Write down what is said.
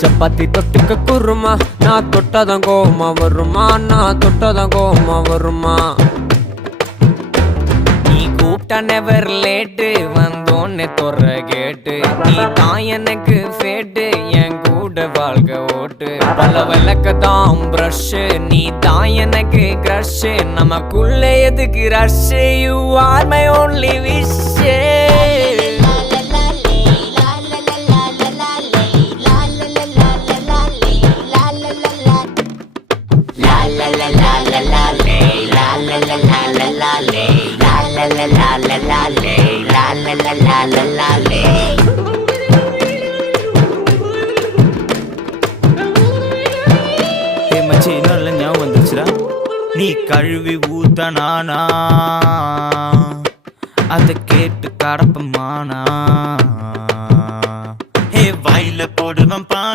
சப்பாத்தி தொட்டுக்க குருமா, நான் தொட்டதான் கோமா வருமா, நான் தொட்டதான் கோமா வருமா. நீ கூப்பிட்டா நெவர் லேட்டு, வந்தோன்னே தொற கேட்டு, நீ தான் எனக்கு ஃபேட்டு, என் கூட வாழ்க ஓட்டு. பல விளக்கதான் ப்ரஷ், நீ தான் எனக்கு க்ரஷ், நமக்குள்ள எதுக்கு rush, you are my only wish. நல்ல ஞாபகம் வந்துச்சுடா. நீ கழுவி ஊத்தனானா, அதை கேட்டு கடப்பமானா.